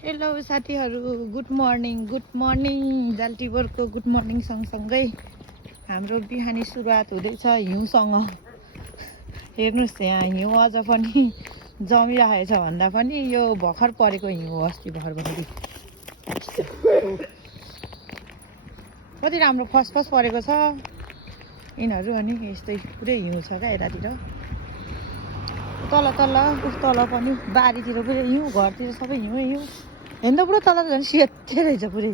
Hello साथीहरू, good morning जाल्टिबरको good morning सँगसँगै हाम्रो बिहानी सुरुवात हुँदैछ हिउँसँग। हेर्नुहोस् यहाँ हिउँ अझ पनि जमिरहेछ भन्दा पनि यो भर्खर परेको हिउँ हो। अस्ति भर्खर पनि कति राम्रो फस परेको छ यिनीहरू। अनि यस्तै पुरै हिउँ छ क्या यतातिर, तल पनि बारीतिर पुरै हिउँ, घरतिर सबै हिउँ हेर्दा पुरा तल झन् सेतै रहेछ पुरै।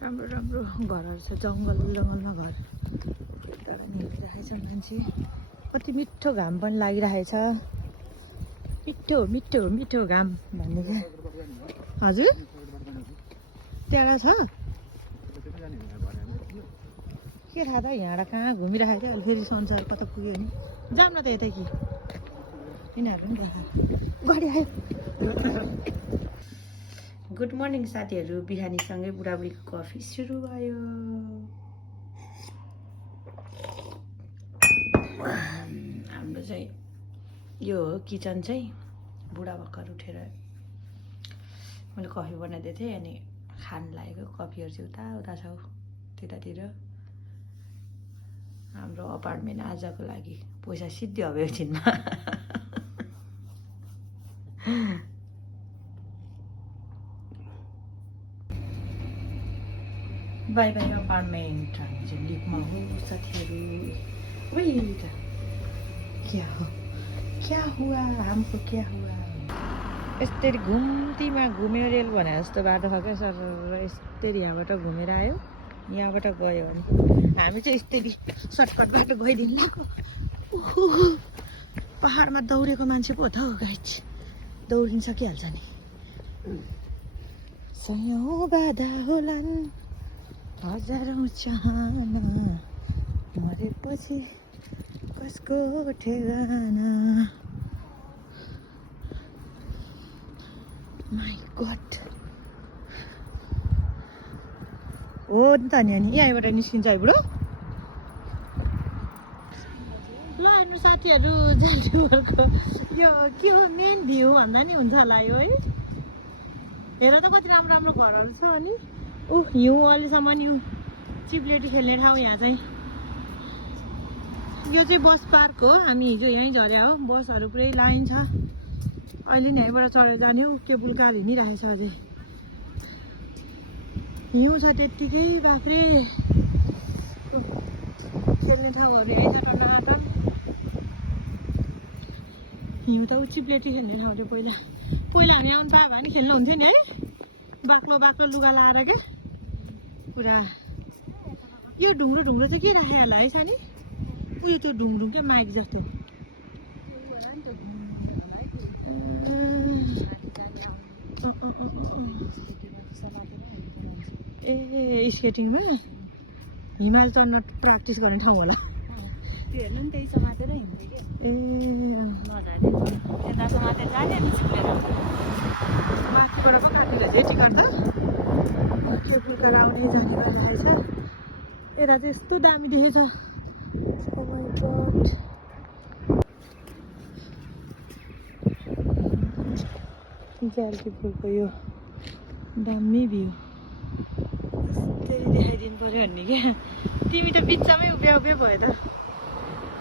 राम्रो घरहरू छ, जङ्गलमा घर। यता पनि हिँडिरहेछ मान्छे। कति मिठो घाम पनि लागिरहेछ, मिठो घाम भन्ने क्या। हजुर त्यहाँ छ के थाहा त, यहाँबाट कहाँ घुमिरहेको थियो अहिले। फेरि संसार कता पुग्यो नि, जाऊँ न त यतै कि यिनीहरू पनि गाडी आयो। गुड मर्निङ साथीहरू, बिहानीसँगै बुढाबुढीको कफी सुरु भयो। हाम्रो चाहिँ यो हो किचन चाहिँ। बुढा भर्खर उठेर मैले कफी बनाइदिएको थिएँ, अनि खान लागेको। कफीहरू चाहिँ उता छ त्यतातिर। हाम्रो अपार्टमेन्ट आजको लागि पैसा सिद्धि अब एकछिनमा। By apartment. हामी चाहिँ लिफमा हो साथीहरू। क्या हुआ हमको क्या हुआ। यस्तरी घुम्तीमा घुम्यो रेल भने जस्तो बाटो छ क्या सर। यस्तरी यहाँबाट घुमेर आयो, यहाँबाट गयो भने हामी चाहिँ यस्तरी सर्टकट बाटो गइदिनु। पहाडमा दौडेको मान्छे पो हो त हौ गाइज, दौडिन सकिहाल्छ नि। सयौँ बाधा होलान्, हजारौँ चाहना, मरेपछि कसको ठेगाना। माई गड हो नि त नि। अनि यहीँबाट निस्किन्छ है बुढो। ल हेर्नु साथीहरू, जाल्टिबरको यो के हो मेन भ्यू भन्दा नि हुन्छ होला यो है। हेर त कति राम्रो घरहरू छ। अनि हिउँ अहिलेसम्म यो चिप्लेटी खेल्ने ठाउँ। यहाँ चाहिँ यो चाहिँ बस पार्क हो। हामी हिजो यहीँ झर्या हो। बसहरू पुरै लाइन छ। अहिले नि यहीँबाट चढेर जाने हो। केबुल कार हिँडिरहेछ अझै। हिउँ छ त्यत्तिकै बाख्रे। खेल्ने ठाउँहरू यही छ टनाटन। हिउँ त चिप्लेटी खेल्ने ठाउँ थियो पहिला हामी आउनु पायो भने खेल्नु हुन्थ्यो नि है। बाक्लो लुगा लाएर क्या पुरा। यो ढुङ्ग्रो चाहिँ के राखे होला है सानी? उयो त्यो ढुङ्ग्रो क्या माइक जस्तो। ए स्केटिङमा हिमाल चढ्न प्र्याक्टिस गर्ने ठाउँ होला। त्यो हेर्नु नि, त्यही समातेर हिँड्दै क्या। ए यता समातेर जाने निस्केर माथिबाट पो काटिरहेछ है टिकट त। केबुल कार आउने जाने गरिरहेछ। यता चाहिँ यस्तो दामी देखेछ। ओ माई गड। जाल्टिबरको यो दामी भ्यू यस्तै देखाइदिनु पऱ्यो भन्ने क्या। तिमी त बिचमै उभ्या भयो त।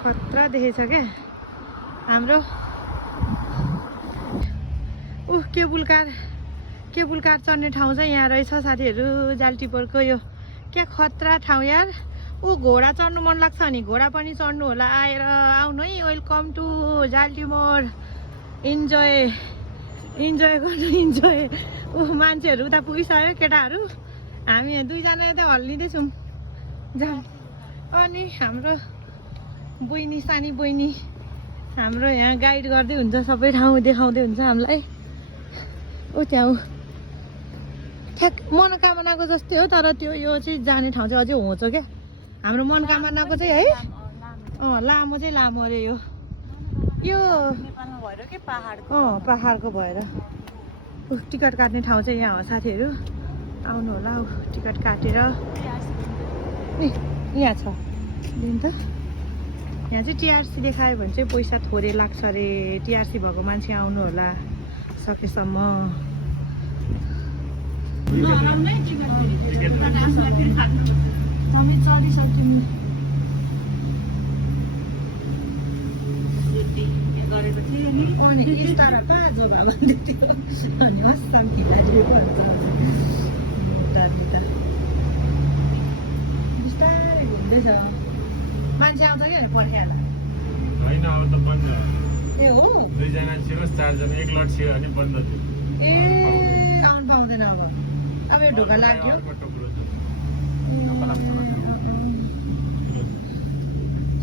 खतरा देखेछ क्या हाम्रो। केबुल कार चढ्ने ठाउँ चाहिँ यहाँ रहेछ साथीहरू। जाल्टिबरको यो क्या खतरा ठाउँ यार। घोडा चढ्नु मन लाग्छ नि घोडा पनि चढ्नु होला। आउनु है, वेलकम टु जाल्टिबोर। इन्जोय गर्नु। मान्छेहरू उता पुगिसक्यो केटाहरू। हामी दुईजना यता हल्लिँदैछौँ जाम। अनि हाम्रो बहिनी, सानी बहिनी हाम्रो यहाँ गाइड गर्दै हुन्छ, सबै ठाउँ देखाउँदै हुन्छ हामीलाई। त्यहाँ ठ्याक मनोकामनाको जस्तै हो, तर त्यो यो चाहिँ जाने ठाउँ चाहिँ अझै होचो क्या। हाम्रो मनोकामनाको चाहिँ है लामो चाहिँ लामो अरे यो नेपालमा भएर के पहाडको भएर। टिकट काट्ने ठाउँ चाहिँ यहाँ हो साथीहरू। आउनु होला टिकट काटेर। यहाँ छ दिन त। यहाँ चाहिँ टिआरसी देखायो भने चाहिँ पैसा थोरै लाग्छ अरे टिआरसी भएको मान्छे आउनु होला सकेसम्म अनि स्टार पाँचो भए भन्दै थियो अनि अस्साम खिलाइदियो भन्छ दामी त बिस्तारै घुम्दैछ मान्छे आउँछ कि पर्खाला होइन अब त बन्द ए हो 2 जना छिरो 4 जना एक लट छिरो अनि बन्द थियो ए आउनु पाउँदैन अब यो ढोका लाग्यो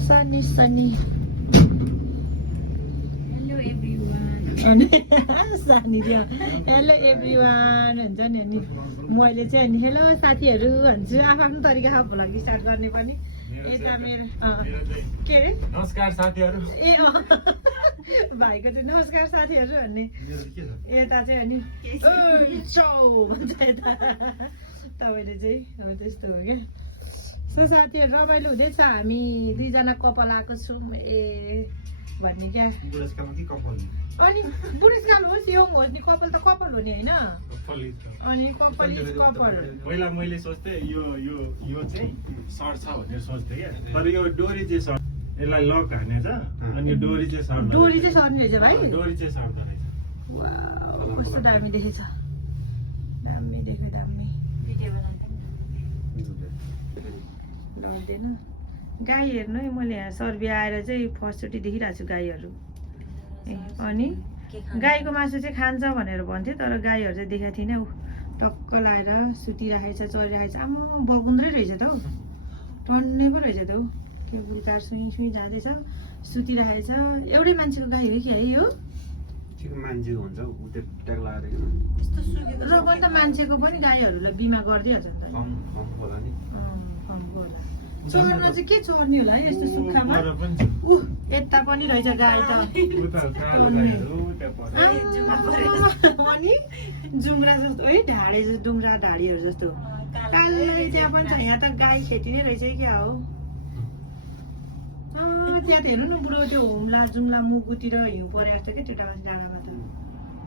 सनी सनी अनि सानी थियो हेलो एभ्रिवान हुन्छ नि अनि मैले चाहिँ अनि हेलो साथीहरू भन्छु आफ्नो तरिका भ्लग स्टार्ट गर्ने पनि यता मेरो के अरे नमस्कार साथीहरू ए भाइको चाहिँ नमस्कार साथीहरू भन्ने यता चाहिँ अनि चौ भन्छ यता तपाईँले चाहिँ हो त्यस्तो हो क्या सो साथीहरू रमाइलो हुँदैछ हामी 2 जना कपाल आएको छौँ ए भन्ने क्या अनि बुढेसकाल होस् यङ होस् नि कपाल त कपाल हो नि होइन अनि कपाल कपाल पहिला मैले सोच्थेँ यो चाहिँ सर्ट छ भनेर सोच्थेँ क्या तर यो डोरी चाहिँ सर्ट यसलाई लक हानेछ अनि यो डोरी चाहिँ सर्ट डोरी चाहिँ सर्ने रहेछ भाइ डोरी चाहिँ सर्दो रहेछ वाउ कस्तो दामी देखेछ दामी देख्यो दामी लाउँदैन गाई हेर्नु है मैले यहाँ सर्बिया आएर चाहिँ फर्स्टचोटि देखिरहेको छु गाईहरू ए अनि गाईको मासु चाहिँ खान्छ भनेर भन्थ्यो तर गाईहरू चाहिँ देखाएको थिइनँ ऊ टक्क लाएर सुतिराखेको छ चरिरहेको छ आमा बगुन्द्रै रहेछ त हौ टन्ने पो रहेछ त हौ त्यो बुढीकार सुई सुई जाँदैछ सुतिराखेको छ एउटै मान्छेको गाई हो कि है यो मान्छेको हुन्छ र पनि त मान्छेको पनि गाईहरूलाई बिमा गरिदिइहाल्छ नि त चर्न चाहिँ के चर्ने होला है यस्तो सुक्खामा यता पनि रहेछ गाई त अनि जुङ्ग्रा जस्तो है ढाडे जस्तो डुङ्ग्रा ढाडीहरू जस्तो कालै त्यहाँ पनि छ यहाँ त गाई खेती नै रहेछ क्या हो त्यहाँ त हेर्नु न बुढो त्यो हुम्ला जुम्ला मुगुतिर हिउँ परे जस्तो क्या त्यो डाँडामा त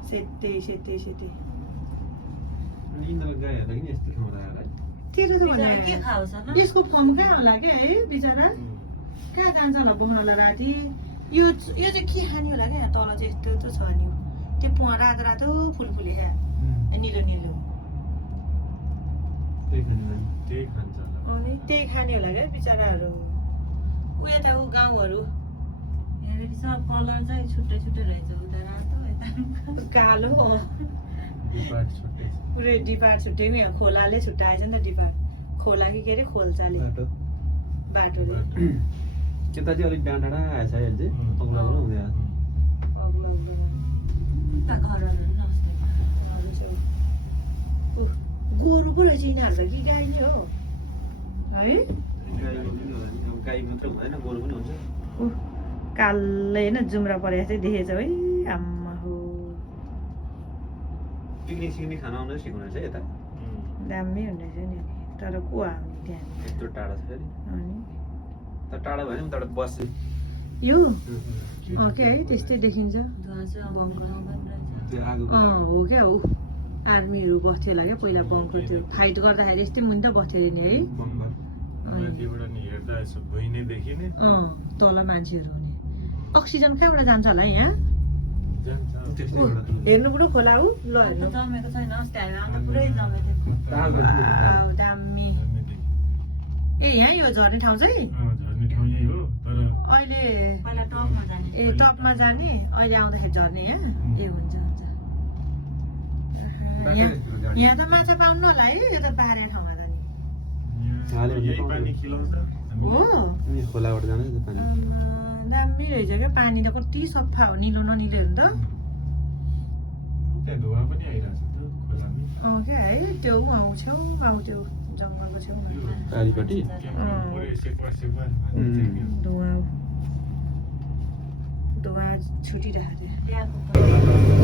सेतै सेतै सेतै त्यही त भने यसको फर्म कहाँ होला क्या है बिचरा कहाँ जान्छ होला बनाउला राति यो चाहिँ के खाने होला क्या तल चाहिँ यस्तो यस्तो छ नि त्यो पुवा रातो रातो फुलफुले क्या निलो निलो त्यही खाने होला क्या बिचराहरू ऊ यता ऊ गाउँहरू कलर चाहिँ छुट्टै छुट्टै रहेछ उता रातो यता कालो पुरै डिपार्ट छुट्टै खोलाले छुट्टाएछ नि त डिपार्ट खोला कि के अरे खोल्चाले बाटोले त्यता चाहिँ अलिक डाँडा आएछ अहिले चाहिँ अग्लो अग्लो हुँदै गोरु पो रहेछ यिनीहरू कि गाई नै हो है गाई मात्रै हुँदैन गोरु पनि हुन्छ कालै होइन जुम्रा परेको चाहिँ देखेछ है आम्मा हो पिकनिक सिकनिक खान आउनु सिकाउनु चाहिँ यता दामी हुँदैछ नि तर को आउने त्यहाँ यत्रो टाढा छ फेरि अनि तर टाढा भयो नि उताबाट बस्छ यो के है त्यस्तै देखिन्छ त्यो आगो हो क्या हो आर्मीहरू बस्थ्यो होला क्या पहिला बङ्कको त्यो फाइट गर्दाखेरि यस्तै मुनि त बस्थ्यो अरे नि है तल मान्छेहरू हुने अक्सिजन कहाँबाट जान्छ होला यहाँ हेर्नु बुढो खोला ऊ ल हेर्नु जमेको छैन अस्ति हामी आउँदा पुरै जमेको दामी ए यहाँ यो झर्ने ठाउँ चाहिँ अहिले पहिला टपमा जाने ए टपमा जाने अहिले आउँदाखेरि झर्ने यहाँ ए हुन्छ हुन्छ यहाँ त माछा पाउनु होला है यो त पाहाडे ठाउँमा जाने हो खोलाबाट जानु दामी रहेछ क्या पानी त कति सफा हो निलो ननिलो हेर्नु त क्या है त्यो छेउमा त्यो जङ्गलको छेउमा धुवा छुटिरहेको थियो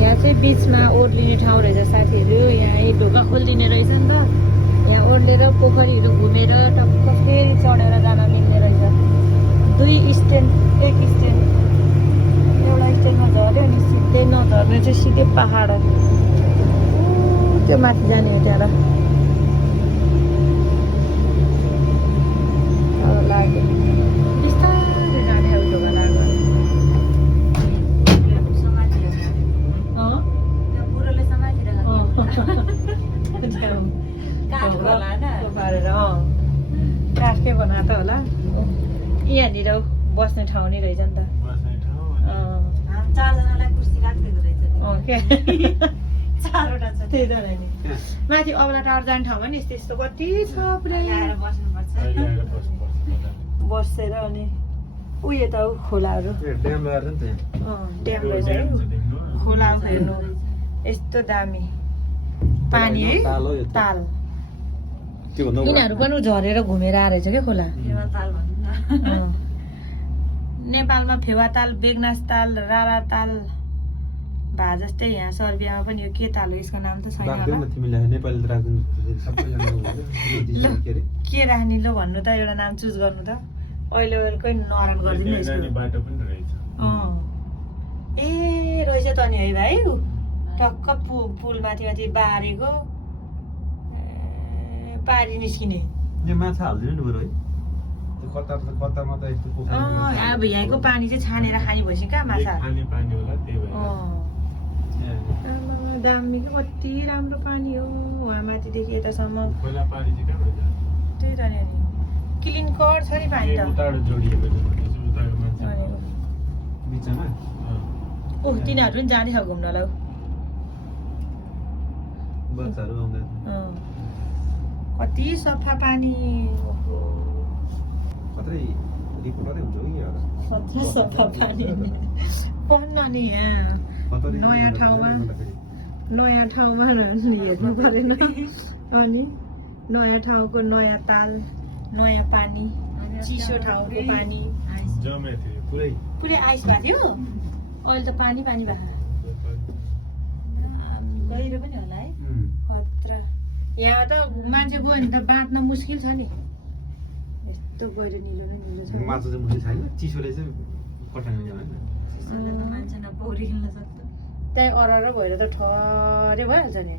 यहाँ चाहिँ बिचमा ओर्लिने ठाउँ रहेछ साथीहरू यहाँ ढोका खोलिदिने रहेछ नि त यहाँ ओर्लेर पोखरीहरू घुमेर टक्क फेरि चढेर जान मिल्ने रहेछ दुई स्ट्यान्ड एक स्ट्यान्ड एउटा स्ट्यान्डमा झऱ्यो अनि सिधै नझर्ने चाहिँ सिधै पहाड हो त्यो माथि जाने हो त्यहाँ लाग्यो बिस्तारै जाने अब ढोका लाग्यो बुढोले समातिरहेको पारेर काठकै बना त होला यहाँनिर बस्ने ठाउँ नै रहेछ नि त बस्ने ठाउँ अनि चारजनालाई कुर्सी राखिदिएको रहेछ नि। क्या चारवटा छ त्यही त नि माथि औला टावर जाने ठाउँमा नि यस्तो यस्तो कति छ पुरै आएर बस्नुपर्छ। अहिले आएर बस्नुपर्छ बसेर अनि उयो त खोलाहरू ड्याम लगाएर नि ड्याम रहेछ है खोला हेर्नु यस्तो दामी पानी है ताल हो यो ताल त्यो भन्दा यिनीहरू पनि झरेर घुमेर आएर छ क्या खोला फेवा ताल भन्नु न। अँ। नेपालमा फेवा ताल बेगनास ताल रारा ताल भए जस्तै यहाँ सर्बियामा पनि यो के ताल हो यसको नाम त छैन राख्दैन होला न तिमीले नेपाली त राख्दैन सबैजना ल के अरे के राख्ने ल भन्नु त एउटा नाम चुज गर्नु त अहिले अहिलेकै नरन गरिदिनु त्यहाँ जाने यसको बाटो पनि रहेछ अँ ए रहेछ त नि है भाइ टक्क पुल माथि माथि बारेको पारी निस्किने यो माछा हाल्दैन नि बरु है त्यो कतारमा त यस्तो पोखरी अब यहाँको पानी चाहिँ छानेर खाने भएपछि कहाँ माछा खाने पानी होला त्यही भएर आमामा, दामी के कति राम्रो पानी हो वहाँ माथिदेखि यतासम्म खोला पानी चाहिँ कहाँबाट जान्छ त्यही त नि अनि क्लिन कर छ नि पानी यो त उताबाट जोडिएको छ भनेपछि उताको मान्छे भनेको बिचमा अँ। ओह तिनीहरू पनि जाने छ घुम्नलाई बच्चाहरू आउँदैन कति सफा पानी ओहो, कतै रिपोर्टरै हुन्छ कि एउटा कति सफा पानी पढ्न नि यहाँ कतै नयाँ ठाउँमा नयाँ ठाउँमा हेर्नु परेन अनि नयाँ ठाउँको नयाँ ताल नयाँ पानी चिसो ठाउँको पानी जमेको थियो पुरै पुरै आइस भएको थियो अहिले त पानी पानी भएको गहिरो पनि होला है खतरा यहाँ त मान्छे गयो भने त बाँच्न मुस्किल छ नि यस्तो गहिरो निलो नै निलो छ माछा चाहिँ मुस्किल छैन चिसोले चाहिँ कटाउने होइन त्यसले त मान्छे नपौडी खेल्न सक्छ। त्यहीँ अरर भएर त ठहरै भइहाल्छ नि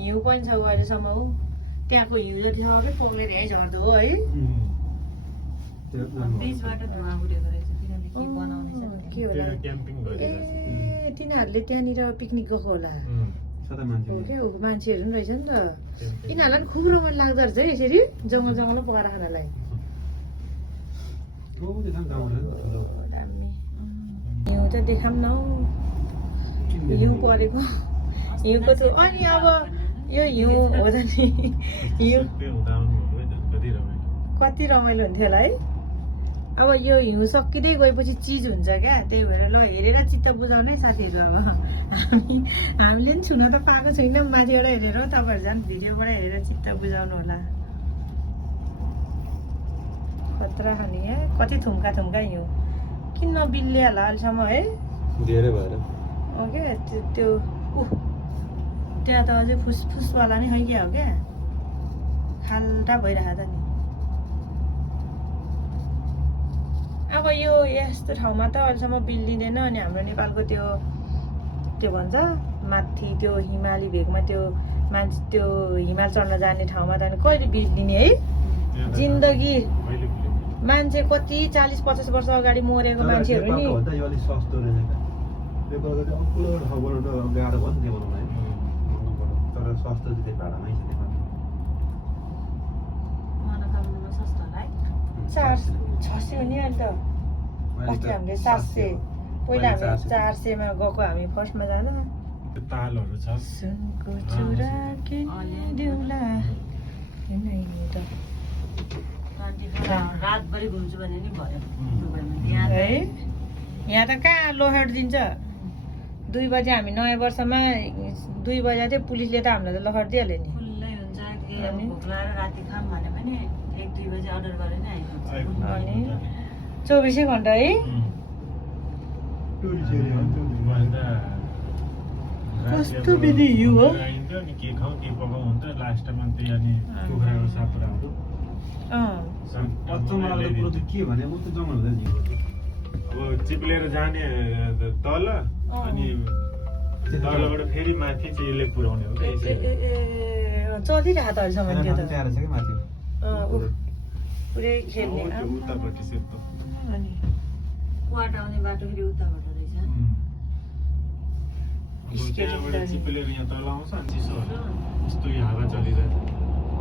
हिउँ पनि छ अहिलेसम्म हो त्यहाँको हिउँ जति सबै पोलेर यहीँ झर्दो हो है बिचबाट धुवा उडेको रहेछ तिनीहरूले के बनाउने छ नि के होला त्यहाँ क्याम्पिङ गरिरहेछ ए तिनीहरूले त्यहाँनिर पिकनिक गएको होला सदा मान्छे हो क्या मान्छेहरू पनि रहेछ नि त यिनीहरूलाई पनि खुब रमाइलो लाग्दो रहेछ है यसरी जङ्गल जङ्गलमा पकाएर खानलाई दामी हिउँ त देखाम न हौ हिउँ परेको हिउँको त अनि अब यो हिउँ हो त नि हिउँ त्यो हुँदा आउनुभएको है त कति रमाइलो कति रमाइलो हुन्थ्यो होला है अब यो हिउँ सकिँदै गएपछि चिज हुन्छ क्या त्यही भएर ल हेरेर चित्त बुझाउनै साथीहरू अब हामीले पनि छुन त पाएको छैनौँ माथिबाट हेरेर तपाईँहरू झन् भिडियोबाट हेरेर चित्त बुझाउनु होला खतरा खाने यहाँ कति थुम्का थुम्का हिउँ किन नबिल्ले होला अहिलेसम्म है धेरै भएर क्या त्यो त्यहाँ त अझै फुसफुसवाला नै है क्या हो क्या खाल्टा भइरहेको त नि अब यो यस्तो ठाउँमा त अहिलेसम्म बिल्लिँदैन अनि हाम्रो नेपालको त्यो भन्छ माथि त्यो हिमाली भेगमा त्यो मान्छे त्यो हिमाल चढ्न जाने ठाउँमा त अनि कहिले बिल्लिने है जिन्दगी मैले मान्छे कति 40-50 वर्ष अगाडि मरेको मान्छेहरू नि यो अलिक सस्तो रहेछ नेपालको चाहिँ अग्लो ठाउँ बनाउनु गाह्रो भयो नि त्यो बनाउन होइन तर सस्तो चाहिँ त्यो भाडामै छ नेपालमा मनोकामनामा सस्तो होला है। 600 हो नि अहिले त अस्ति हामीले 700 पहिला हामी 400मा गएको हामी फर्स्टमा जाँदा त्यो तालहरू छ सुनको चुरा किनिदेऊला हिँड्नु त रातभरि घुम्छु भने नि भयो है यहाँ त कहाँ लोहर दिन्छ 2 बजे हामी नयाँ वर्षमा 2 बजे चाहिँ पुलिसले त हामीलाई त लहर दिइहाल्यो नि खुल्लै हुन्छ के अब भोक लागेर राति खाऊँ भने पनि 1-2 बजे अर्डर गरेर नै आइपुग्छ। अनि 24 घन्टा है कस्तो विधि हिउँ हो के खाउँ के पकाउँ हुन्छ लास्ट टाइममा त्यही अनि कुखुराको सापुराहरू अचम्म लाग्दो कुरो चाहिँ के भने उस्तो जङ्गल हुँदैन जिउ अब चिप्लेर जाने तल अनि तलबाट फेरि माथि चाहिँ यसले पुर्याउने हो क्या यसरी। चलिरहेको त अहिलेसम्म त्यो त तयार छ कि माथि पुरै खेल्ने त्यो उतापट्टि सेतो। अनि क्वाट आउने बाटो फेरि उताबाट रहेछ अब त्यहाँबाट चिप्लेर यहाँ तल आउँछ अनि चिसो यस्तो यो हावा चलिरहेको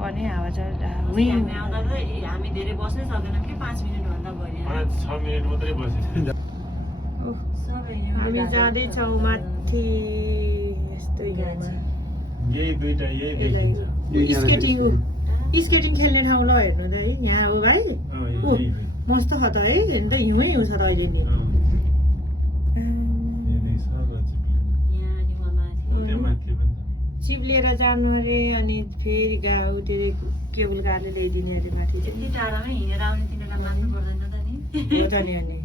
अनि हावा चलिरहेको अस्ति हामी आउँदा त हामी धेरै बस्नै सक्दैनौँ कि 5 मिनट भन्दा बढी 5-6 मिनट मात्रै बसेको। सबै हामी जाँदैछौँ माथि यस्तै गाउँमा यही दुईटा यही देखिन्छ। स्केटिङ स्केटिङ खेल्ने ठाउँ ल हेर्नु त है यहाँ हो भाइ यही, ऊ यही। मस्त छ त है हेर्नु त हिउँ छ त अहिले नि यही छ र चिप्ले। यहाँ अनि वहाँ माथि त्यो माथि पनि छ। चिप्लेर जानु अरे अनि फेरि त्यो केबुल कारले ल्याइदिने अरे माथि यति टाढामै हिँडेर आउने तिनीहरूलाई मान्नु पर्दैन त नि हो त नि अनि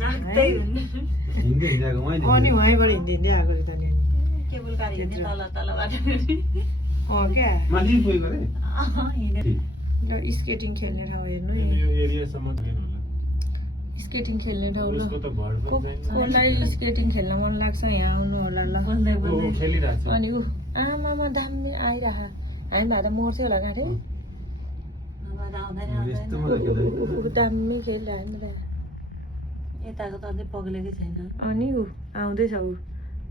जाँदै हुन्न हिँड्दै हिँडेको मैले अनि उहीँबाट हिँड्दै आएको रे त नि केबुल कार हिँड्ने तलबाट क्या माथि पुगेको अरे हिँडेर ल स्केटिङ खेल्ने ठाउँ हेर्नु अनि नि यो एरियासम्म पुगेन होला। स्केटिङ खेल्ने ठाउँ ल उसको त भर पनि छैन। कसलाई स्केटिङ खेल्न मन लाग्छ यहाँ आउनु होला ल बोल्दै ऊ बोल्दै खेलिरहेको छ। अनि ऊ आमामा दामी आइरह हामी भए त मर्छ होला कहाँ थियो नभए त आउँदैन यस्तो आउँदैन मजा खेल्दै ऊ दामी खेलिरहेको नि त यताको त अझै पग्लेकै छैन अनि ऊ आउँदैछ ऊ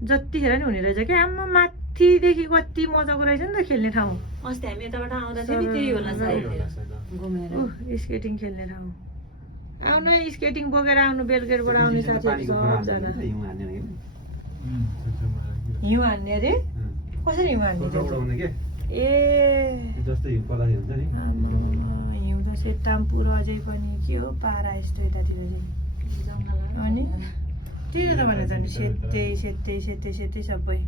जतिखेर नि हुने रहेछ क्या आमा माथिदेखि कति मजाको रहेछ नि त खेल्ने ठाउँ अस्ति हामी यताबाट आउँदा थियो नि त्यही होला त्यही सायद होला सायद। घुमेर ऊ स्केटिङ खेल्ने ठाउँ आउनु है स्केटिङ बोकेर आउनु बेलगेटबाट आउने साथीहरू सबजना हिउँ हान्ने कि त्यसमा हिउँ हान्ने अरे कसरी हिउँ हान्ने फोटो उडाउने के ए जस्तो हिउँ पर्दाखेरि हुन्छ नि आमामा, हिउँ त सेतामपुर अझै पनि के हो पारा यस्तो यतातिर चाहिँ अनि त्यही त भनेर जाने सेतै सेतै सेतै सेतै सबै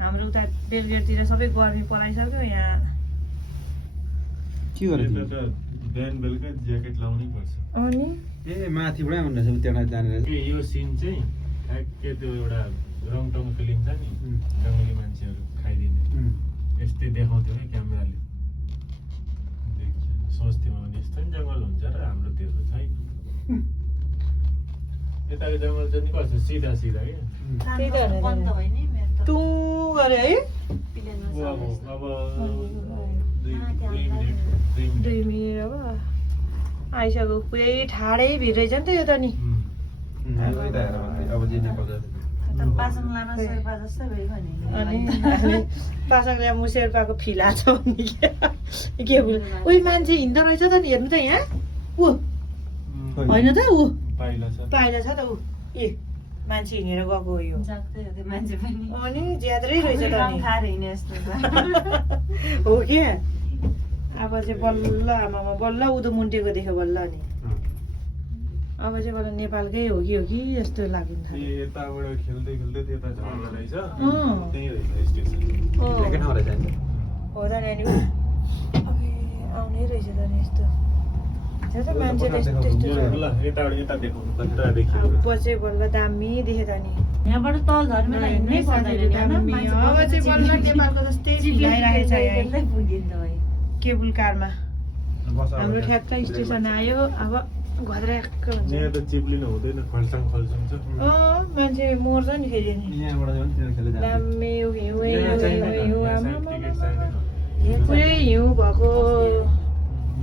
हाम्रो उता बेलगेटतिर सबै गर्मी पलाइसक्यो यहाँ के गरेर यता त बिहान बेलुका ज्याकेट लाउनै पर्छ। अनि ए माथिबाटै आउनु रहेछ त्यहाँ जाने रहेछ यो सिन चाहिँ ठ्याक्कै त्यो एउटा रङटङ फिल्म छ नि जङ्गली मान्छेहरू खाइदिने यस्तै देखाउँथ्यो क्या क्यामेराले। सोच्थ्यौँ भने यस्तो नि जङ्गल हुन्छ र हाम्रोतिर त छैन। यताको जङ्गल चाहिँ नि कस्तो सिधा सिधा क्या। त्यही त भनेर बन्द भयो नि मेरो त टु गरे है प्लेनमा ऊ अब सर्भिस। अब दुई मिनट 2 मिनट अब आइसक्यो पुरै ठाडै भिड रहेछ नि त यो त नि अब जे नेपाल जान्छ त पासाङ लामा शेर्पा जस्तै भयो अनि भने पासाङले म शेर्पाको फिला छ भने के उही मान्छे हिँड्दो रहेछ त नि हेर्नु त यहाँ ऊ होइन त ऊ पाइला छ। पाइला छ त ऊ ए मान्छे हिँडेर गएको हो यो जाग्दै हो त्यो मान्छे पनि अनि ज्यादै रहेछ त रङ नि खाएर हिँडे जस्तो त। हो क्या अब चाहिँ बल्ल आमामा बल्ल उदो मुन्टेको देख्यो बल्ल नि अब चाहिँ बल्ल नेपालकै हो कि जस्तो लाग्नु थाल्यो यताबाट खेल्दै खेल्दै त्यता झर्दो रहेछ। अँ। त्यही रहेछ स्टेसन। एकै ठाउँ रहेछ नि हो त नानी अबे आउनै रहेछ त नि यस्तो छ त मान्छे त यस्तो यस्तो छ ल यताबाट यता देखाउनु कता देखियो। अब चाहिँ बल्ल दामी देख्यो त नि यहाँबाट तल झर्मेला हिँड्नै पर्दैन नि, होइन? दामी मान्छे अब चाहिँ बल्ल नेपालको जस्तै फिलाइरहेको छ यहाँ खेल्दै पुगिन्छ भाइ। केबुल कारमा बस हाम्रो ठ्याक्क स्टेसन आयो अब घद्राक्क हुन्छ यहाँ त चिप्लिनु हुँदैन खल्साङ खल्साङ छ। मान्छे मर्छ नि फेरि नि यहाँबाट झन् तिनीहरू खेल्दै जान्छ दामी हिउँ यहाँ चाहिँदैन, हिउँ यहाँ सायद आमामामा। टिकट चाहिँदैन। पुरै हिउँ भएको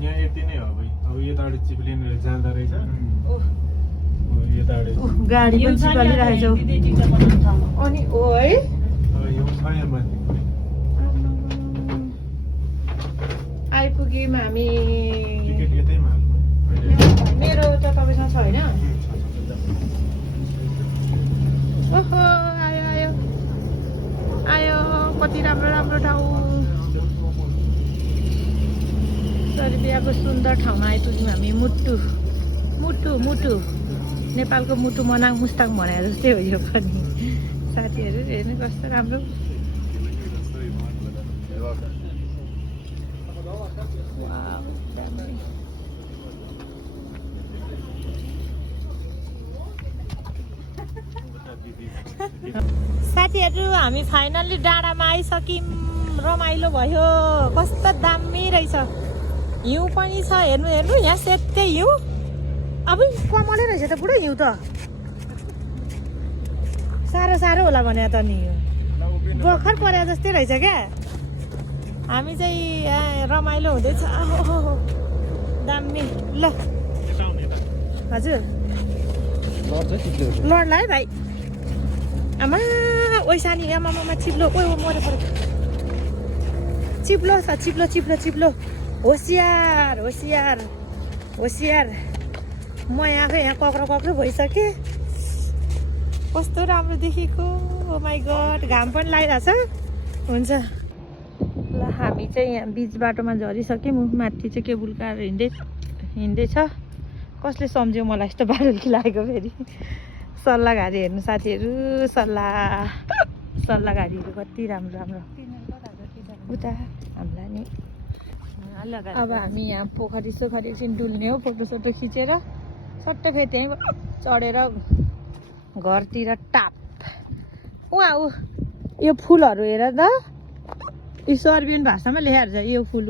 यहाँ यति नै हो भाइ। अब यताबाट चिप्लिनु जाँदो रहेछ। उह, यताबाट उह, गाडी पनि चिपालिरहेको छौ दिदी टिकट बनाउनु ठाउँमा। अनि ओ है हिउँ छ यहाँ माथि। आइपुग्यौँ हामी टिकट यतैमा हाल्नु अहिले। मेरो त तपाईँसँग छ होइन ओहो आयो आयो आयो कति राम्रो राम्रो ठाउँ सरिबियाको सुन्दर ठाउँमा आइपुग्यौँ हामी मुटु मुटु मुटु नेपालको मुटु मनाङ मुस्ताङ भनेर जस्तै हो यो पनि साथीहरू हेर्नु कस्तो राम्रो वाउ, दामी। साथीहरू हामी फाइनल्ली डाँडामा आइसक्यौँ रमाइलो भयो कस्तो दामी रहेछ हिउँ पनि छ हेर्नु हेर्नु यहाँ सेतै हिउँ अब कमले रहेछ त पुरै हिउँ त साह्रो साह्रो होला भने त नि हिउँ भर्खर परे जस्तै रहेछ क्या हामी चाहिँ रमाइलो हुँदैछ दामी ल हजुर लड्ला है भाइ आमा ओइसानी आमामा चिप्लो ओ मरे पऱ्यो चिप्लो छ चिप्लो चिप्लो चिप्लो होसियार होसियार होसियार म आफै यहाँ कक्रो भइसकेँ कस्तो राम्रो देखेको ओ माई गड घाम पनि लागिरहेछ हुन्छ ल हामी चाहिँ यहाँ बिच बाटोमा झरिसक्यौँ माथि चाहिँ केबुल कार हिँड्दैछ कसले सम्झ्यो मलाई यस्तो बारुकी लागेको फेरि सल्लाहघारी हेर्नु साथीहरू सल्लाहघारीहरू कति राम्रो राम्रो उता हामीलाई नि अब हामी यहाँ पोखरी सोखरी एकछिन डुल्ने हो फोटोसोटो खिचेर सट्ट फेरि त्यहीँ चढेर घरतिर टाप उहाँ ऊ यो फुलहरू हेर त यो सर्बियन भाषामा लेखाएको छ यो फुल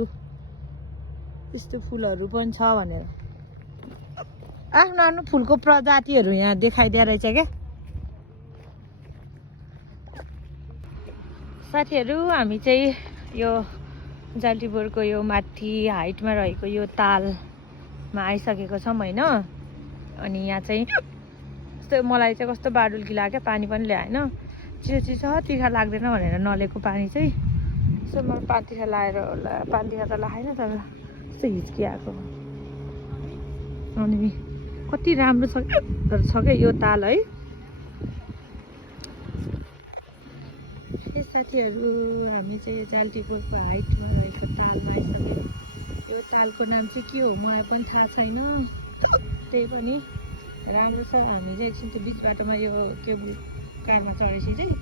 यस्तो फुलहरू पनि छ भनेर आफ्नो आफ्नो फुलको प्रजातिहरू यहाँ देखाइदिया रहेछ क्या साथीहरू हामी चाहिँ यो जाल्टीपुरको यो माथि हाइटमा रहेको यो तालमा आइसकेको छौँ होइन अनि यहाँ चाहिँ यस्तो मलाई चाहिँ कस्तो बाडुल्की लाग्यो पानी पनि ल्याएन चिसो चिसो तिखा लाग्दैन भनेर नलेको पानी चाहिँ यसो मलाई पानी तिखा लगाएर होला पानी तिखा त लगाएन तर यस्तो हिच्किआएको अनि कति राम्रो छ क्या यो ताल है साथीहरू हामी चाहिँ जाल्टीपुरको हाइटमा रहेको तालमा आइसक्यौँ यो तालको नाम चाहिँ के हो मलाई पनि थाहा छैन त्यही पनि राम्रो छ हामी चाहिँ एकछिन त्यो बिच बाटोमा यो केबुल कारमा चढेपछि चाहिँ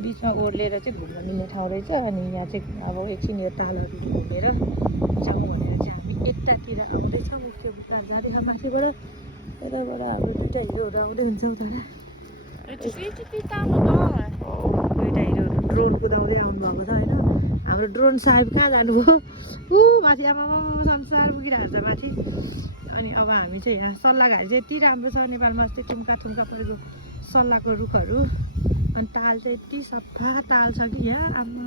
बिचमा ओर्लेर चाहिँ घुम्न मिल्ने ठाउँ रहेछ अनि यहाँ चाहिँ अब एकछिन यो तालहरू घुमेर जाउँ भनेर चाहिँ हामी यतातिर आउँदैछौँ केबुल कार जाँदैछ माथिबाट यताबाट हाम्रो दुइटा हिरोहरू आउँदै हुन्छ उता दुइटा हिरोहरू ड्रोन कुदाउँदै आउनुभएको छ होइन हाम्रो ड्रोन साहेब कहाँ जानुभयो माथि आमा संसार पुगिरहेको छ माथि अनि अब हामी चाहिँ यहाँ सल्लाहघारी चाहिँ यति राम्रो छ नेपालमा यस्तै थुम्का परेको सल्लाहको रुखहरू अनि ताल चाहिँ यति सफा ताल छ कि यहाँ आमा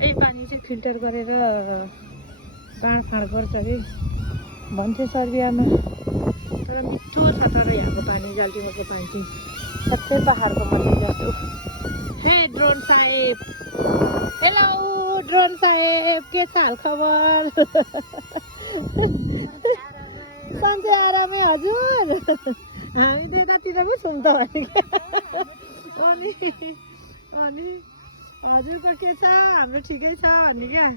यही पानी चाहिँ फिल्टर गरेर बाँडफाँड गर्छ कि भन्थ्यो सर्बियामा तर मिठो छ तर यहाँको पानी जाल्टीपुरको पानी चाहिँ सबै पाहाडको माथि जस्तो हे ड्रोन साहेब हेलो ड्रोन साहेब के छ हालखबर सन्चै आरामै हजुर हामी त यतातिर पो छौँ त अनि हजुरको के छ हाम्रो ठिकै छ भन्ने क्या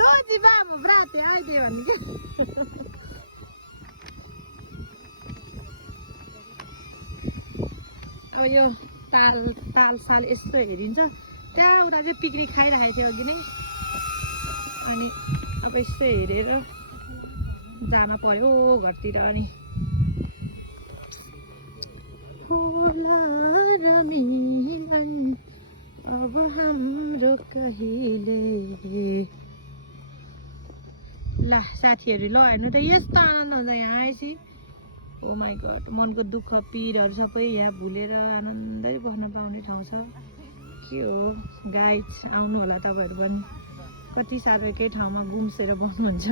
दोजी बाबु ब्राते आइदियो भन्ने क्या अब यो ताल साल यस्तो हेरिन्छ त्यहाँ उता चाहिँ पिकनिक खाइराखेको थियो अघि नै अनि अब यस्तो हेरेर जान पर्यो घरतिर पनि अब हाम्रो कहिले ल साथीहरू ल हेर्नु त यस्तो आनन्द हुन्छ यहाँ आएपछि ओ माई गड मनको दुःख पिरहरू सबै यहाँ भुलेर आनन्दै बस्न पाउने ठाउँ छ के हो गाइड्स आउनु होला तपाईँहरू पनि कति साह्रो एकै ठाउँमा गुम्सेर बस्नुहुन्छ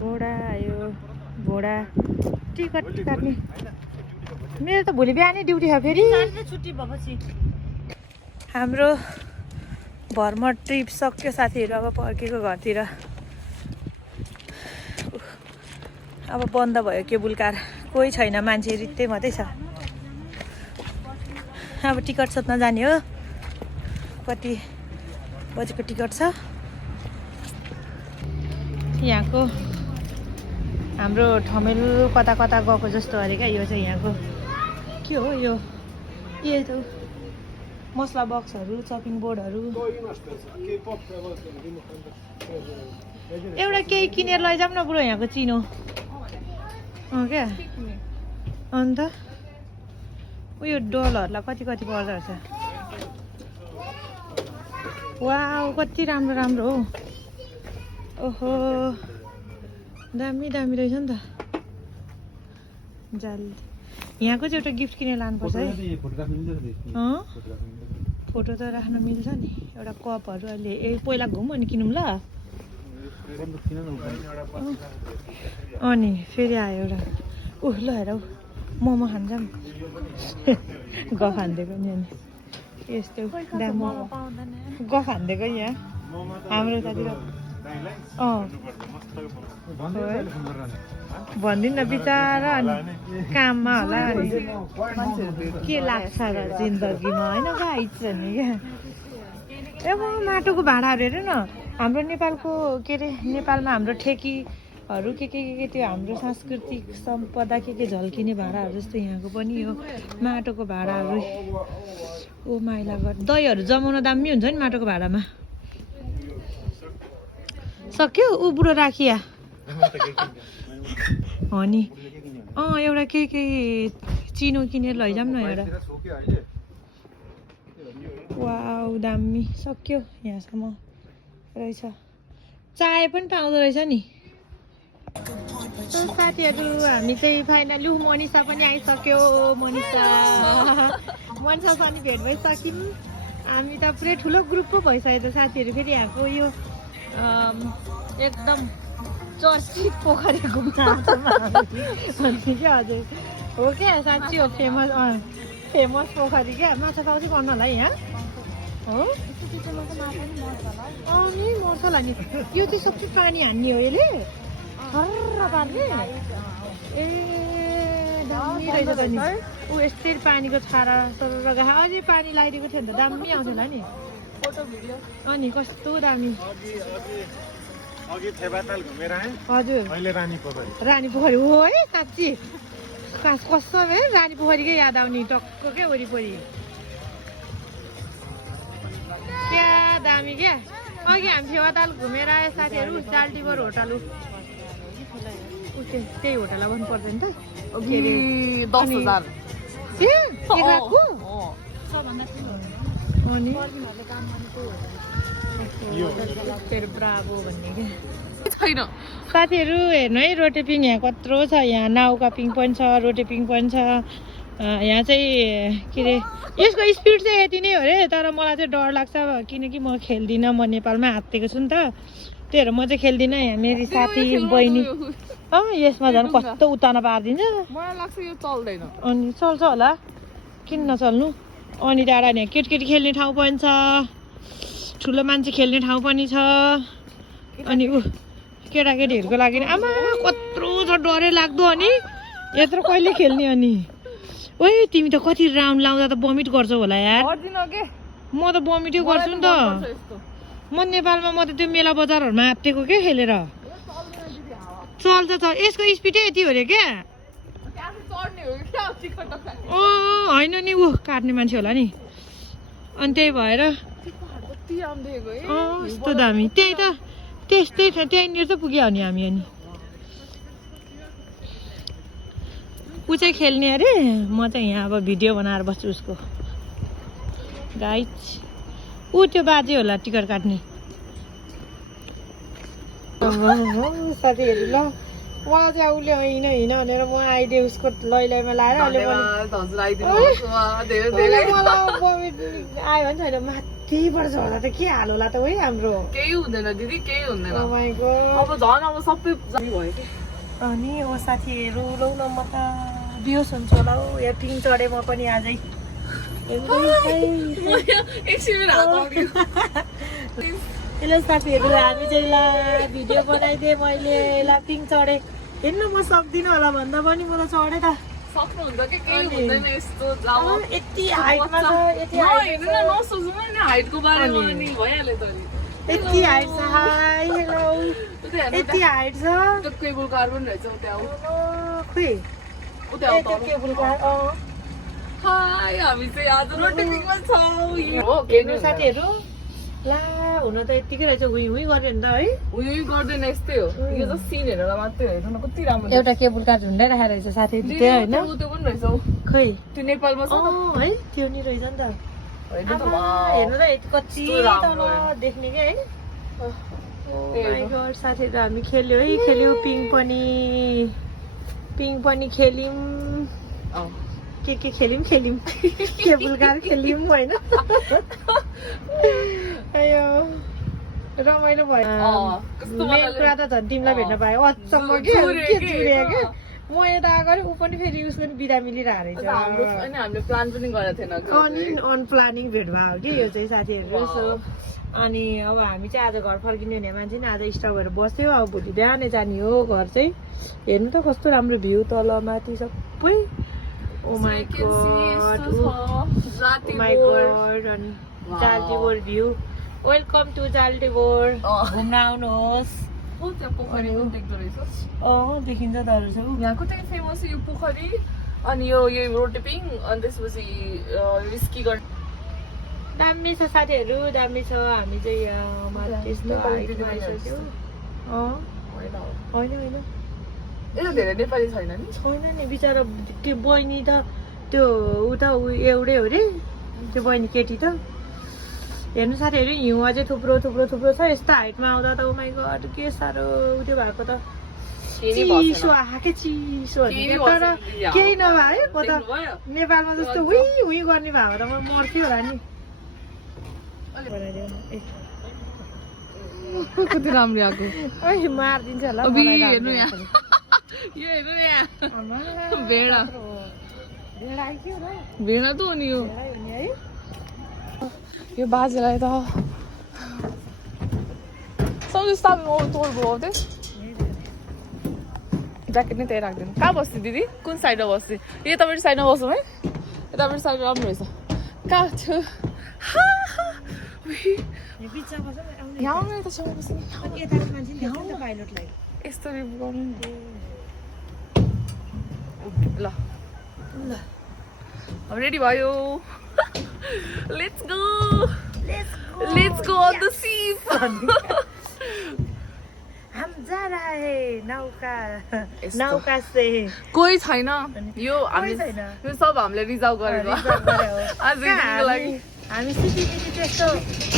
घोडा आयो घोडा टिकट काट्ने मेरो त भोलि बिहानै ड्युटी छ फेरि छुट्टी भएपछि हाम्रो भर्मर ट्रिप सक्यो साथीहरू अब फर्केको घरतिर अब बन्द भयो केबुल कार कोही छैन मान्छे रित्तै मात्रै छ अब टिकट सोध्न जाने हो कति बजेको टिकट छ यहाँको हाम्रो ठमेल कता कता गएको जस्तो अरे क्या यो चाहिँ यहाँको के हो यो त मसला बक्सहरू चपिङ बोर्डहरू एउटा केही किनेर लैजाऊँ न बुढो यहाँको चिनो क्या अन्त उयो डलहरूलाई कति पर्दो रहेछ वाउ कति राम्रो राम्रो हो ओहो दामी दामी रहेछ नि त जाली यहाँको चाहिँ एउटा गिफ्ट किनेर लानुपर्छ है फोटो त राख्न मिल्छ नि एउटा कपहरू अहिले पहिला घुम अनि किनौँ ल अनि फेरि आयो एउटा ल हेर मोमो खान्छ गफ हानिदिएको नि अनि यस्तो गफ हानिदिएको यहाँ हाम्रो यतातिर भनिदिनु न बिचरा अनि काममा होला अनि के लाग्छ र जिन्दगीमा होइन गाइज नि क्या माटोको भाँडाहरू हेर न हाम्रो नेपालको के अरे नेपालमा हाम्रो ठेकीहरू के त्यो हाम्रो सांस्कृतिक सम्पदा के झल्किने भाँडाहरू जस्तो यहाँको पनि हो माटोको भाँडाहरू ओ माइला गर दहीहरू जमाउन दामी हुन्छ नि माटोको भाँडामा सक्यो ऊ बुढो राखिया हो नि एउटा के चिनो किनेर लैजाऊँ न एउटा वाउ दामी सक्यो यहाँसम्म रहेछ चाय पनि पाउँदो रहेछ नि साथीहरू हामी चाहिँ फाइनली मनिषा पनि आइसक्यो मनिषासँग भेट भइसक्यौँ हामी त पुरै ठुलो ग्रुप पो भइसक्यो त साथीहरू फेरि यहाँको यो एकदम चर्चित पोखरी घुम्न भन्ने क्या हजुर हो क्या साँच्ची हो फेमस पोखरी क्या माछा पाउँछ पर्न होला है यहाँ हो नि मर्छ होला नि यो चाहिँ सबै पानी हान्ने हो यसले सर्र पार्ने ए दामी रहेछ त नि ऊ यस्तै पानीको छारा सर्र गएको अझै पानी लगाइदिएको थियो भने त दामी आउँछ होला नि फोटो भिडियो अनि कस्तो दामी अघि थेपाताल घुमेर आएँ हजुर अहिले रानी पोखरी हो है साँच्ची कसम है रानी पोखरीकै याद आउने टक्क क्या वरिपरि क्या दामी क्या अघि हामी थेपाताल घुमेर आयो साथीहरू जाल्टीबर होटल त्यही होटललाई भन्नु पर्दैन त 10,000 अनि ब्राभो भन्ने क्या छैन साथीहरू हेर्नु है रोटेपिङ यहाँ कत्रो छ यहाँ नाउका पिङ पनि छ रोटेपिङ पनि छ यहाँ चाहिँ के अरे यसको स्पिड चाहिँ यति नै हो अरे तर मलाई चाहिँ डर लाग्छ किनकि म खेल्दिनँ म नेपालमा हातेको छु नि त त्यही भएर म चाहिँ खेल्दिनँ यहाँ मेरी साथी बहिनी यसमा झन् कस्तो उतान पारिदिन्छ मलाई लाग्छ यो चल्दैन अनि चल्छ होला किन नचल्नु अनि टाढा यहाँ केटकेटी खेल्ने ठाउँ पनि छ ठुलो मान्छे खेल्ने ठाउँ पनि छ अनि केटाकेटीहरूको लागि आमा कत्रो छ डरै लाग्दो अनि यत्रो कहिले खेल्ने अनि ओइ तिमी त कति राउन्ड लाउँदा त बमिट गर्छौ होला यार म त बमिटै गर्छु नि त म नेपालमा म त त्यो मेला बजारहरूमा हातेको के खेलेर चल्छ यसको स्पिडै यति हो अरे क्या होइन नि काट्ने मान्छे होला नि अनि त्यही भएर यस्तो दामी त्यही त त्यस्तै छ त्यहीँनिर त पुग्यो नि हामी अनि ऊ चाहिँ खेल्ने अरे म चाहिँ यहाँ अब भिडियो बनाएर बस्छु उसको गाइज ऊ त्यो बाजे होला टिकट काट्ने साथीहरू ल उहाँ चाहिँ उसले हिँड भनेर म आइदिएँ उसको लैमा लाएर अहिले आयो भने छैन माथिबाट झर्दा त के हाल होला त है हाम्रो केही हुँदैन दिदी केही हुँदैन अब झन् अब सबै भयो कि अनि ओ साथीहरू लौ न म त बिहोस हुन्छु होला हौ यहाँ पिङ चढेँ म पनि आजै हेलो साथीहरू हामी चाहिँ ल भिडियो बनाइदिएँ मैले ल पिङ चढेँ हेर्नु म सक्दिनँ होला भन्दा पनि म त चढेँ त सक्नुहुन्छ कि केही हुँदैन यस्तो यति हाइटमा छ हाइटको बारेमा नि भइहाल्यो त यति हाइट छ हाई हेलो यति हाइट छ त्यो केबल कार पनि रहेछ त्यहाँ खोइ उता केबल कार हाई हामी चाहिँ आज रोटेपिङमा छौँ हो हेर्नु साथीहरू ला हुन त यतिकै रहेछ हुई हुई गऱ्यो नि त है उयो गर्दैन यस्तै हो यो त सिन हेरेर मात्रै हेर्नु न कति राम्रो एउटा केबल कार झुन्डाइराखेको रहेछ साथी त्यो होइन त्यो पनि रहेछ खै त्यो नेपालमा छ है त्यो नि रहेछ नि त हेर्नु त आमा, हेर्नु त यति कति कस्तो राम्रो तल देख्ने क्या है त्यही माई हो। गड साथीहरू हामी खेल्यो है खेल्यौँ पिङ पनि खेल्यौँ के खेल्यौँ केबल कार खेल्यौँ होइन अयो रमाइलो भयो कस्तो मेन मजाले। कुरा त झन् तिमीलाई भेट्न पायो अचम्म के जुरे के, जुरे क्या अँ। म यता अगाडि ऊ पनि फेरि उसको पनि बिदा मिलिरहेको हाम्रो रहेछ अनि हामीले प्लान पनि गरेको थिएन अनि अनप्लानिङ भेट भयो कि यो चाहिँ साथीहरू सो अनि अब हामी चाहिँ आज घर फर्किने हुने मान्छे नि आज स्टप भएर बस्यो अब भोलि बिहानै जाने हो घर चाहिँ हेर्नु त कस्तो राम्रो भ्यू तल माथि सबै ओ माई गड माई गड अनि जाल्टीबोर भ्यू वेलकम टु जाल्टीबोर घुम्न आउनुहोस् त्यहाँ पोखरी पनि देख्दो रहेछ देखिन्छ त अरू छ यहाँको चाहिँ फेमस यो पोखरी अनि यो रोटेपिङ अनि त्यसपछि स्की गर्ने दामी छ साथीहरू दामी छ हामी चाहिँ यहाँ माथि यस्तो हाइटमा आइसक्यो होइन होइन यता धेरै नेपाली छैन नि छैन नि बिचरा त्यो बहिनी त त्यो एउटै हो रे त्यो बहिनी केटी त हेर्नु साथीहरू हिउँ अझै थुप्रो छ यस्तो हाइटमा आउँदा त माई गड के साह्रो त्यो भएको त चिसो आएकै चिसो तर केही नभए है म त नेपालमा जस्तो हुई गर्ने भएको त म मर्थ्यो होला नि कति राम्रो आएको मारिदिन्छ होला अबि मलाई हेर्नु राम्रो यहाँ यो हेर्नु यहाँ आमा, भेडा भेडा आइक्यो र भेडा त हो नि यो भेडा हुने है यो बाजेलाई त सम्झ स्थान तोड भयो ज्याकेट नै त्यही राख्दैन कहाँ बस्ने दिदी कुन साइडमा बस्ने यतापट्टि साइडमा बस्छौँ है यतापट्टि साइड राम्रो रहेछ कहाँ थियो बिचमा बस्छ नि, आउने। यहाँ आउनु यता छेउमा बस्ने अनि यताको मान्छे नि देख्छ नि त पाइलटलाई यस्तो रिभ्यू गर्नु नि ल ल अब रेडी भयो let's go on the ship हम जा रहा है नौका यस्तो। नौका से कोही छैन यो कोही हामी छैन। यो सब हामीले रिजर्भ गरेको रिजर्भ गरे हो। आज कहाँ एकदिनको लागि हामी सिटी त्यस्तो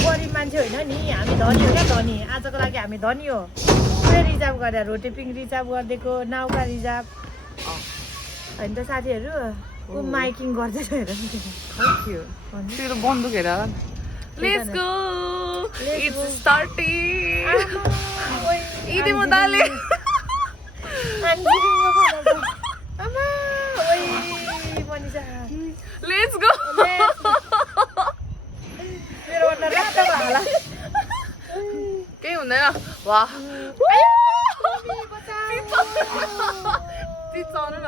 गरिब मान्छे होइन नि हामी धनी हो क्या धनी आजको लागि हामी धनी हो पुरै रिजर्भ गरेर रोटेपिङ रिजर्भ गरिदिएको नाउका रिजर्भ होइन त साथीहरू ऊ माइकिङ गर्दैछ हेर तेरो बन्दुक हेर लेट्स गो इट्स स्टार्टिङ इदे मदाले लेट्स गो केही हुँदैन वाह चिचाउनु न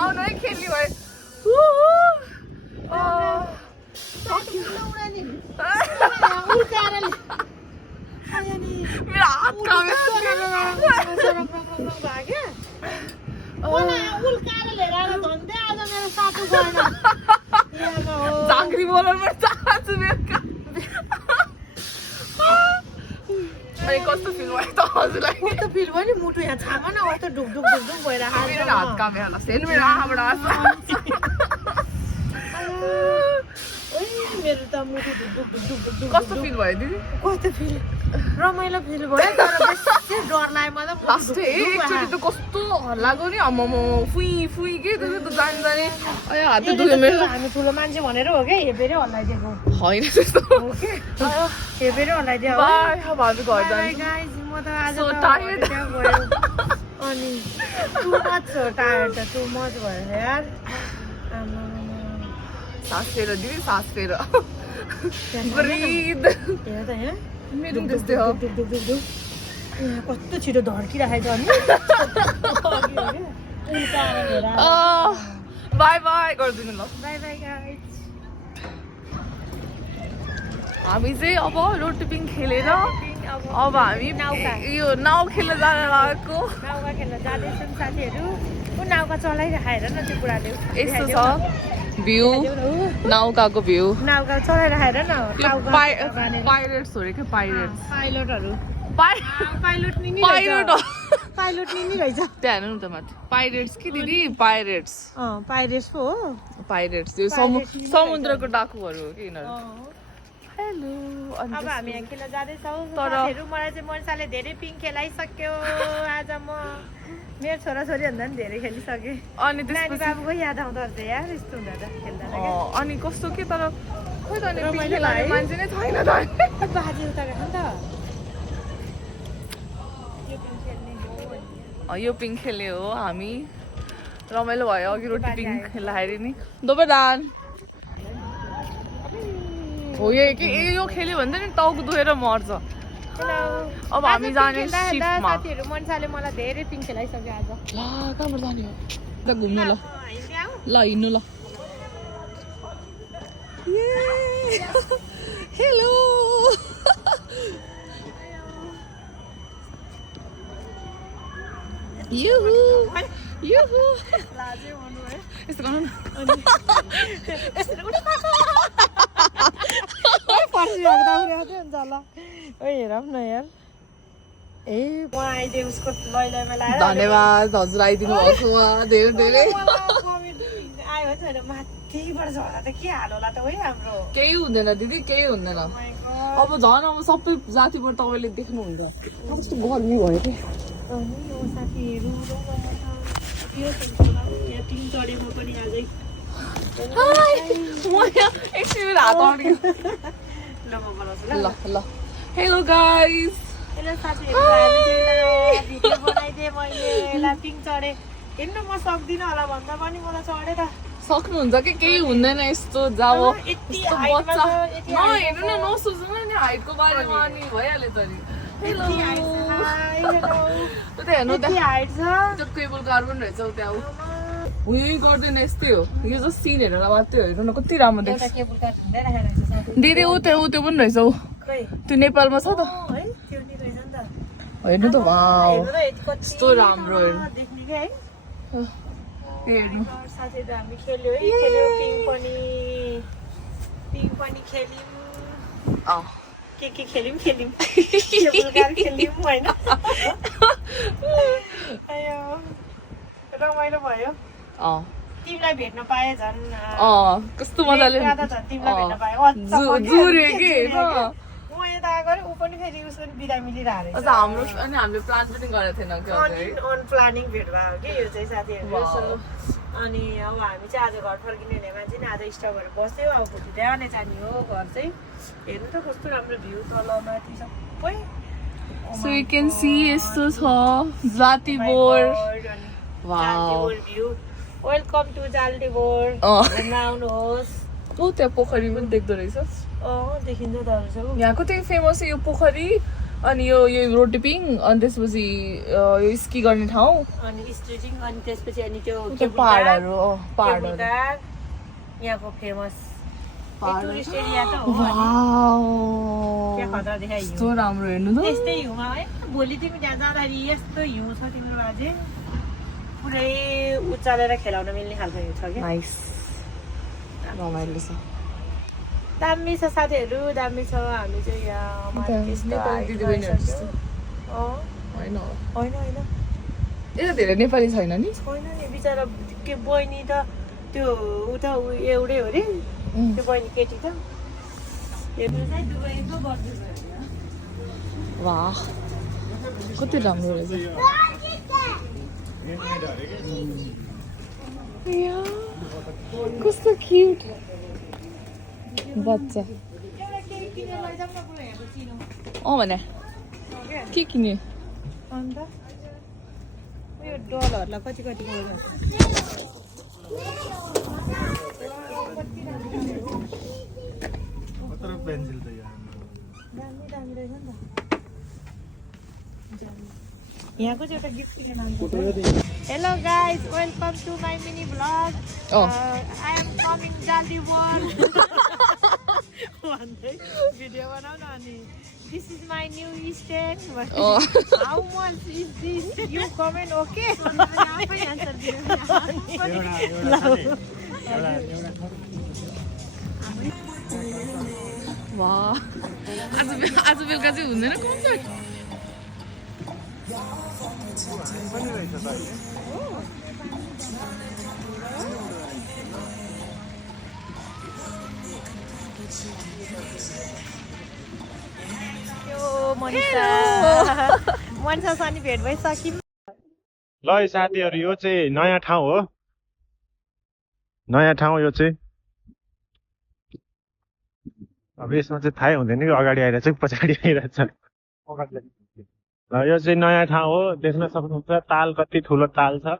आउन है खेल्ने भयो मेरो हात काम्यो झाँक्री बोलाउनु चाहन्छु बेलुका अनि कस्तो फिल भयो त हजुरलाई कस्तो फिल भयो नि मुटु यहाँ छामा न कस्तो ढुकढुक ढुकढुक भइरहेको मेरो हात काम्यो होला सेन मेरो आँखाबाट मेरो त मुटु ढुकढुक ढुकढुक ढुकढुक कस्तो फिल भयो दिदी कस्तो फिल रमाइलो फिल भयो तर बेसी डर लाग्यो मलाई लास्ट एकचोटि त कस्तो हल्ला गयो नि आम्मामा फुई फुई के त्यो त जाने जाने अय हात दुख्यो मेरो हामी ठुलो मान्छे भनेर हो क्या हेपेरै हल्लाइदिएको होइन त्यस्तो हो कि हेपेरै हल्लाइदियो हो बाई अब हामी घर Bye, जान्छ guys. म त आज So त tired. त्यहाँ गयो अनि टु मच हो टायर्ड त टु मच भयो यार सास फेर दिदी सास फेर ब्रिद हेर त यहाँ मेरो त्यस्तै हो दुख दुख दुख दुख यहाँ कस्तो छिटो धड्किराखेको छ नि बाई बाई गरिदिनु ल बाई बाई गाइज हामी चाहिँ अब रोड टिपिङ खेलेर अब हामी नाउका। यो नाउ खेल्न जान लागेको नाउका खेल्न जाँदैछौँ साथीहरू ऊ नाउका चलाइरहेको हेर न त्यो कुराले यस्तो छ भ्यू नाउकाको भ्यू नाउका चलाइरहेको हेर न टाउका बाँधेर। पाइरेट्स हो रे के पाइरेट्स पाइलटहरू पाइरेट पाइलट पाइलट नि रहेछ त्यहाँ हेर्नु न त माथि पाइरेट्स कि दिदी पाइरेट्स पाइरेट्स पो हो पाइरेट्स त्यो Pirates नि समुद्रको डाकुहरू हो कि यिनीहरू हेलो अब हामी यहाँ खेल्न जाँदैछौँ तर- साथीहरू मलाई चाहिँ मनिषाले धेरै पिङ खेलाइसक्यो आज म मेरो छोराछोरीभन्दा पनि धेरै खेलिसकेँ अनि नानी त्यसपछि बाबुको याद आउँदो रहेछ यार यस्तो हुँदा त खेल्दा त क्या। अनि कस्तो के तर खोइ त अनि रमाइलो पिङ खेल्ने भयो। मान्छे नै छैन त बाजे उता गएको नि त यो पिङ खेल्ने हो भन्ने। यो पिङ खेल्ने हो हामी रमाइलो भयो अघि रोटी बाजे पिङ आयो। खेल्दाखेरि नि दोबेदान हो यो के यो खेल्यो भने चाहिँ नि टाउको दुखेर मर्छ अब हामी आज जाने पिङ खेल्दा सिपमा साथीहरू मनिषाले मलाई धेरै पिङ खेलाइसक्यो आज ला कहाँबाट जाने हो त घुम्नु ल हिँड्दै आऊ। ल हिँड्नु ल हेलो युहु युहु लाजै आउनु है यस्तो गर्नु न पर्सि राख्दा हुन्छ होला ओ हेरौँ न यार ए म आइदिएँ उसको लैलैमा लाएर धन्यवाद हजुर आइदिनु भएको धेरै धेरै आयो छैन माथिबाट झर्दा त के हाल होला त है हाम्रो केही हुँदैन दिदी केही हुँदैन Oh my God. अब झन् अब सबै जातिबाट तपाईँले देख्नुहुन्छ कस्तो गर्मी भयो कि अनि यो साथीहरू यो यहाँ पिङ चढेको पनि आजै म यहाँ एकछिन मेरो हात अड्क्यो ल म बनाउँछु ल ल हेलो गाइस हेलो साथीहरू हामी चाहिँ भिडियो बनाइदिएँ मैले यसलाई पिङ चढेँ हेर्नु म सक्दिनँ होला भन्दा पनि मलाई चढेँ त सक्नुहुन्छ कि केही हुँदैन यस्तो जाऊ यति यस्तो हाइटमा बच्चा छ, यति नहेर्नु न हाइटमा छ। नसोच्नु न हाइटको बारेमा अनि भइहाल्यो त नि हेलो यति हाइट छ, हेलो। उता हेर्नु यति त्यहाँ हाइट छ त्यो केबल कार पनि रहेछ त्यहाँ उयो गर्दैन यस्तै हो यो चाहिँ सिन हेरेर मात्रै हेर्नु न कति राम्रो देख्छ एउटा केबल कार हिँड्दै राखेको रहेछ साथी दिदी ऊ त्यो पनि रहेछ ऊ खै त्यो नेपालमा छ त है त्यो नि रहेछ नि त हेर्नु त वाउ हेर्नु त यति कति यस्तो राम्रो हेर्नु। देख्ने क्या है हेर्नु साथीहरू हामी खेल्यो है खेल्यो पिङ पनि खेल्यौँ अँ के खेल्यौँ केबल कार खेल्यौँ होइन आयो रमाइलो भयो अँ तिमीलाई भेट्न पाएँ झन् कस्तो मजाले लेकमा त झन् तिमीलाई भेट्न पाएँ जुरे के म यता आएको अरे ऊ पनि फेरि उसको पनि बिदा मिलिरहेको अझ हाम्रो अनि हामीले प्लान पनि गरेको थिएन क्या अझै है प्लानिङ भेट भयो कि यो चाहिँ साथीहरू वाउ। अनि अब हामी चाहिँ आज घर फर्किने हुने मान्छे नि आज स्टपहरू बस्यो अब भोलि बिहानै जाने हो घर चाहिँ हेर्नु त कस्तो राम्रो भ्यू तल माथि सबै सो यु क्यान सी यस्तो छ जातिबोर वाउ भ्यू वेलकम टु जाल्टीबोर अँ आउनुहोस् ऊ त्यहाँ पोखरी पनि देख्दो रहेछ देखिन्छ त यहाँको त्यही फेमस यो पोखरी अनि यो यो रोटेपिङ अनि त्यसपछि यो स्की गर्ने ठाउँ अनि स्ट्रेचिङ अनि त्यसपछि अनि त्यो त्यो पहाडहरू पहाडहरू यहाँको फेमस पहाड टुरिस्ट एरिया त हो क्या खतरा देखाइ यस्तो राम्रो हेर्नु त त्यस्तै हिउँमा है भोलि तिमी त्यहाँ जाँदाखेरि यस्तो हिउँ छ तिम्रो अझै पुरै उचालेर खेलाउन मिल्ने खालको हिउँ छ क्या नाइस रमाइलो छ दामी छ साथीहरू दामी छ हामी चाहिँ यहाँ नेपाली दिदीबहिनीहरू जस्तो होइन होइन होइन यता धेरै नेपाली छैन नि छैन नि बिचरा के बहिनी त त्यो उता एउटै हो रे त्यो बहिनी केटी त हेर्नु चाहिँ दुबईको बर्थडे भयो वाह कति राम्रो रहेछ कस्तो क्युट बच्चा भने के किन्यो अन्त उयो डलहरूलाई कति कति पेन्सिल त यहाँ दामी दामी रहेछ नि त यहाँको चाहिँ एउटा गिफ्ट किनेर hello guys welcome to my mini vlog I am coming jolly world भन्दै भिडियो बनाऊ न अनि this is my new stand how much is this you comment okay आफै एन्सर वाह आज बेलुका चाहिँ हुँदैन कन्सर्ट मनिषासँग भेट भइसक्यौँ ल साथीहरू यो चाहिँ नयाँ ठाउँ हो नयाँ ठाउँ यो चाहिँ अब यसमा चाहिँ थाहै हुँदैन कि अगाडि आइरहेछ कि पछाडि आइरहेछ र यो चाहिँ नयाँ ठाउँ हो देख्न सक्नुहुन्छ ताल कति ठुलो ताल छ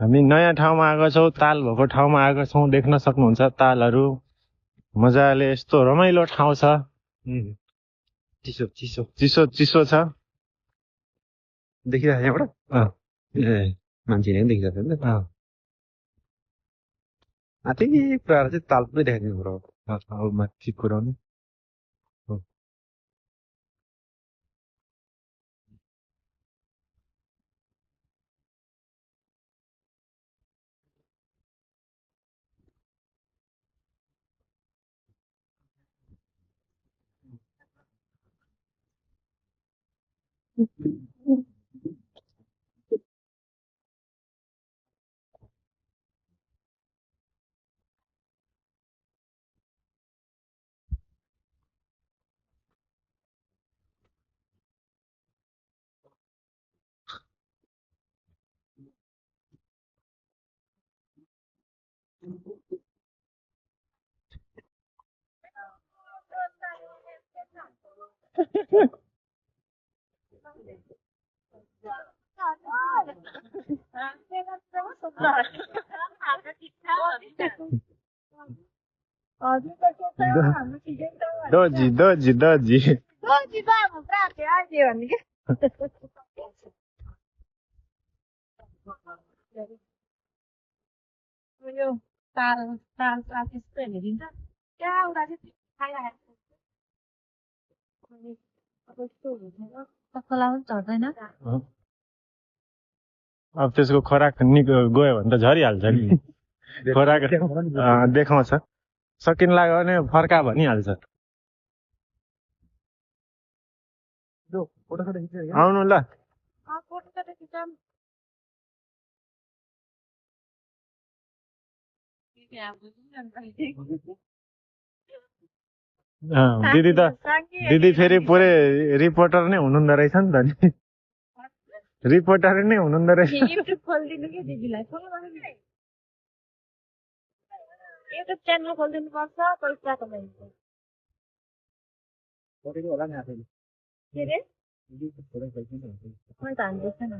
हामी नयाँ ठाउँमा आएको छौँ ताल भएको ठाउँमा आएको छौँ देख्न सक्नुहुन्छ तालहरू मजाले यस्तो रमाइलो ठाउँ छ चिसो चिसो चिसो चिसो छ देखिरहेको यहाँबाट ए मान्छेले पनि देखिरहेको नि त त्यही कुराहरू चाहिँ ताल पुरै देखाइदिनु पर्यो माथि पुऱ्याउने दजी दजी दजी यो ताल ताल ताल त्यस्तो हेरिन्छ त्यहाँ एउटा चाहिँ खाइरहेको अब यस्तो हुन्छ तकला पनि चढ्दैन अब त्यसको खोराक गयो भने त झरिहाल्छ नि खोराक देखाउँछ सकिन लाग्यो भने फर्का भनिहाल्छ आउनु ल दिदी त दिदी फेरि पुरै रिपोर्टर नै हुनुहुँदो रहेछ नि त नि रिपोर्टर नै हुनुहुँदो रहेछ युट्युब खोलिदिनु कि दिदीलाई खोल्नु भने कि युट्युब च्यानल खोलिदिनु पर्छ पैसा कमाइन्छ के रे मैले त हाल्दै छैन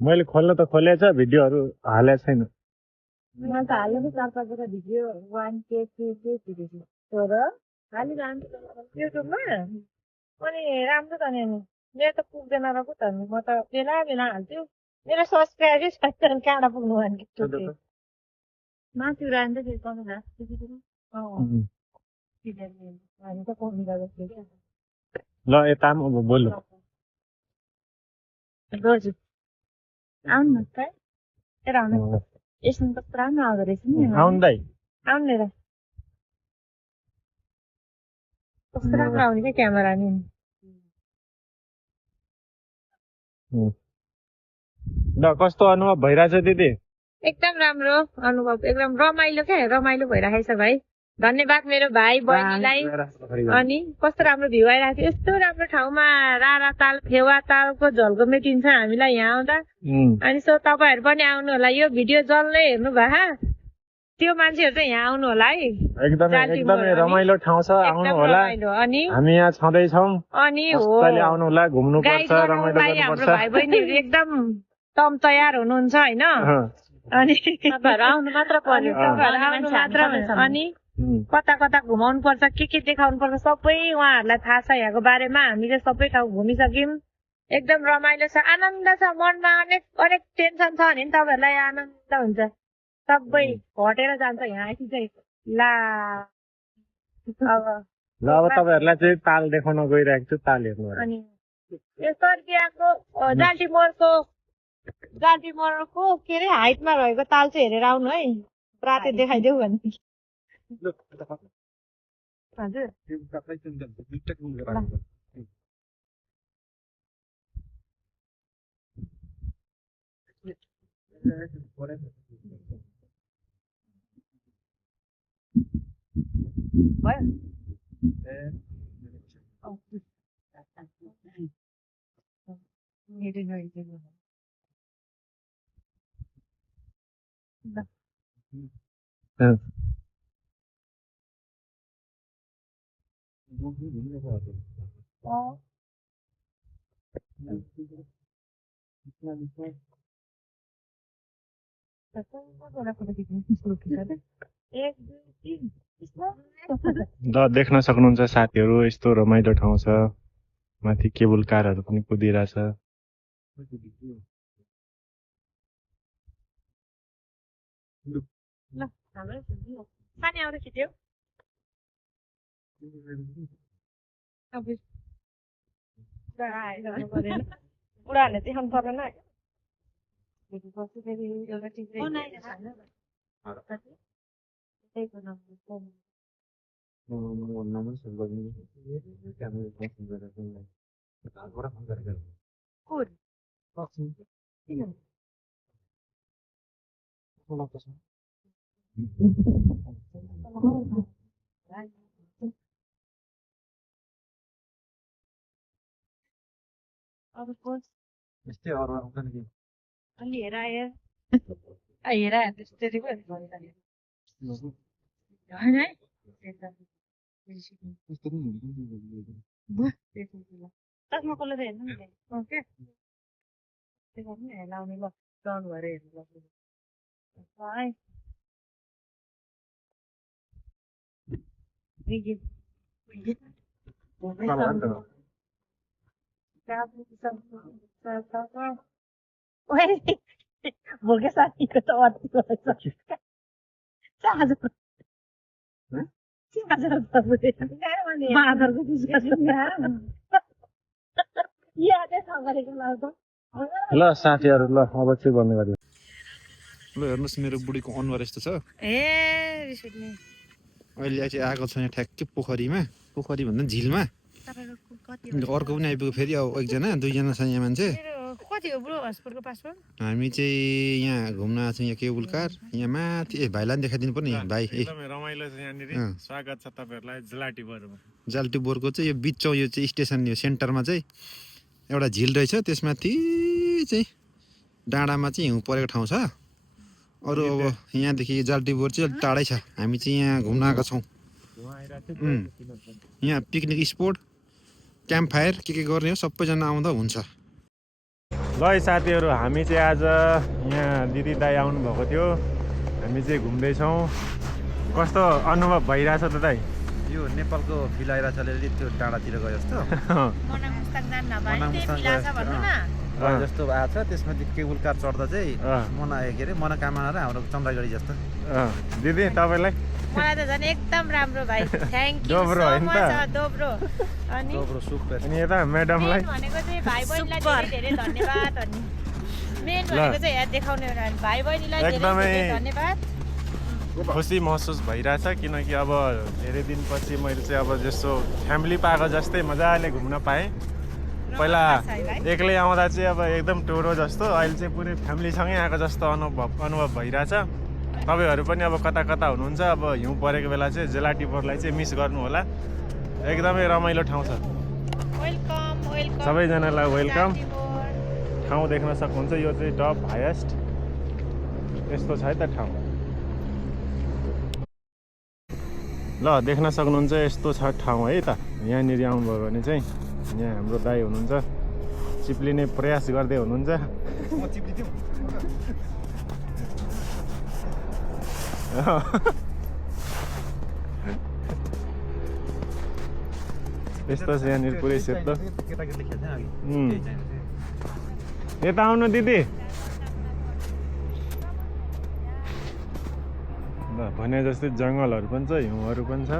मैले खोल्न त खोलेको छ भिडियोहरू हालेको छैन मैले त हालेको 4-5 वटा भिडियो 1K 2K दिएको तर हालिरहन्छ युट्युबमा अनि राम्रो त नि मेरो त पुग्दैन र पो त म त बेला बेला हाल्छु मेरो सब्सक्राइबै छैन कहाँबाट पुग्नु भने माथि उडान्छ फेरि कम हामी त पाउनु गएको थियो क्या ल यता पनि अब बोल्नु गर्छु आउनु न त यता आउनु यसमा त पुरा राम्रो आउँदो रहेछ नि आउनु दाइ आउनु लिएर कस्तो राम्रो आउने क्या क्यामेरा नि ल कस्तो अनुभव भइरहेछ दिदी एकदम राम्रो अनुभव एकदम रमाइलो क्या रमाइलो भइरहेको छ भाइ धन्यवाद मेरो भाइ बहिनीलाई अनि कस्तो राम्रो भ्यू आइरहेको थियो यस्तो राम्रो ठाउँमा रारा ताल फेवा तालको झल्को मेटिन्छ हामीलाई यहाँ आउँदा अनि सो तपाईँहरू पनि आउनु होला यो भिडियो जसले हेर्नु भए त्यो मान्छेहरू चाहिँ यहाँ आउनु होला है एकदमै रमाइलो ठाउँ छ आउनु होला अनि हामी यहाँ छँदैछौँ अनि हो आउनु होला घुम्नु पर्छ रमाइलो हाम्रो गर्नुपर्छ भाइ बहिनीहरू एकदम तम तयार हुनुहुन्छ हैन अनि तपाईँहरू आउनु मात्र पर्यो आउनु मात्र अनि कता कता घुमाउनु पर्छ के देखाउनु पर्छ सबै उहाँहरूलाई थाहा छ यहाँको बारेमा हामीले सबै ठाउँ घुमिसक्यौँ एकदम रमाइलो छ आनन्द छ मनमा अनेक टेन्सन छ भने तपाईँहरूलाई आनन्द हुन्छ सबै हटेर जान्छ यहाँ आएपछि चाहिँ ला अब तपाईँहरूलाई चाहिँ ताल देखाउन गइरहेको छु ताल हेर्नु अनि यो सर्कियाको जाल्टीमोरको के अरे हाइटमा रहेको ताल चाहिँ हेरेर आउनु है राति देखाइदेऊ भने हजुर ल देख्न सक्नुहुन्छ साथीहरू यस्तो रमाइलो ठाउँ छ माथि केबल कारहरू पनि कुदिरहेछ पानी आउँदा खिच्यो बुढाहरूले देखाउनु पर्दैन यस्तै अरू आउँदैन कि अलि हेराए त्यस्तै होइन है चस्मा कसले त हेर्नु नि ओके त्यो गर्नु नि लाउने ल डाउन भएर हेर्नु है भोगे साथीको त ल साथीहरू ल अब चाहिँ भन्ने गरी ल हेर्नुहोस् मेरो बुढीको अनुहार यस्तो छ ए रिसुट्ने अहिले चाहिँ आएको छ यहाँ ठ्याक्कै पोखरीमा पोखरी भन्दा झिलमा अर्को पनि आइपुग्यो फेरि अब एकजना दुईजना छ यहाँ मान्छे कति हो ब्रो हस्पिटलको पासपोर्ट हामी चाहिँ यहाँ घुम्न आएको छौँ यहाँ केबुल कार यहाँ माथि भाइलाई देखाइदिनु पर्ने भाइ रमाइलो छ यहाँनिर स्वागत छ तपाईँहरूलाई जाल्टीबोरको चाहिँ यो बिच यो चाहिँ स्टेसन यो सेन्टरमा चाहिँ एउटा झिल रहेछ त्यसमाथि चाहिँ डाँडामा चाहिँ हिउँ परेको ठाउँ छ। अरू अब यहाँदेखि जल्टीपुर चाहिँ अलिक टाढै छ। हामी चाहिँ यहाँ घुम्न आएको छौँ। यहाँ पिकनिक स्पोट, क्याम्प फायर के गर्ने हो सबैजना आउँदा हुन्छ। ल है साथीहरू, हामी चाहिँ आज यहाँ दिदी दाई आउनुभएको थियो। हामी चाहिँ घुम्दैछौँ। कस्तो अनुभव भइरहेछ त दाइ? यो नेपालको फिल आइरहेछ अलिअलि त्यो डाँडातिर गयो जस्तो। जस्तो आएको छ। त्यसमा त्यो केबुल कार चढ्दा चाहिँ मनोकामना र हाम्रो चन्द्रगढी जस्तो। दिदी तपाईँलाई? मलाई त झन् एकदम राम्रो भाइ। थ्याङ्क यू dobro सो हैन त? Much dobro। अनि dobro सुपर। अनि यता म्याडमलाई? मेन भनेको चाहिँ भाइ बहिनीलाई धेरै धेरै धन्यवाद। अनि मेन भनेको चाहिँ यहाँ देखाउने हो भने भाइ बहिनीलाई धेरै धेरै धन्यवाद। खुसी महसुस भइरहेछ किनकि अब धेरै दिनपछि मैले चाहिँ अब जस्तो फ्यामिली पाएको जस्तै मजाले घुम्न पाएँ। पहिला एक्लै आउँदा चाहिँ अब एकदम टोरो जस्तो, अहिले चाहिँ पुरै फ्यामिलीसँगै आएको जस्तो अनुभव भइरहेछ। तपाईँहरू पनि अब कता कता हुनुहुन्छ, अब हिउँ परेको बेला चाहिँ जेलाटिपुरलाई चाहिँ मिस गर्नु होला। एकदमै रमाइलो ठाउँ छ। वेलकम वेलकम सबैजनालाई वेलकम। ठाउँ देख्न सक्नुहुन्छ, यो चाहिँ टप हाइएस्ट यस्तो छ है त ठाउँ। ल देख्न सक्नुहुन्छ यस्तो छ ठाउँ है त। यहाँनिर आउनुभयो भने चाहिँ यहाँ हाम्रो दाइ हुनुहुन्छ, चिप्लिने प्रयास गर्दै हुनुहुन्छ। यस्तो छ यहाँनिर पुरै सेतो। यता आउनु दिदी। ल भने जस्तै जङ्गलहरू पनि छ, हिउँहरू पनि छ।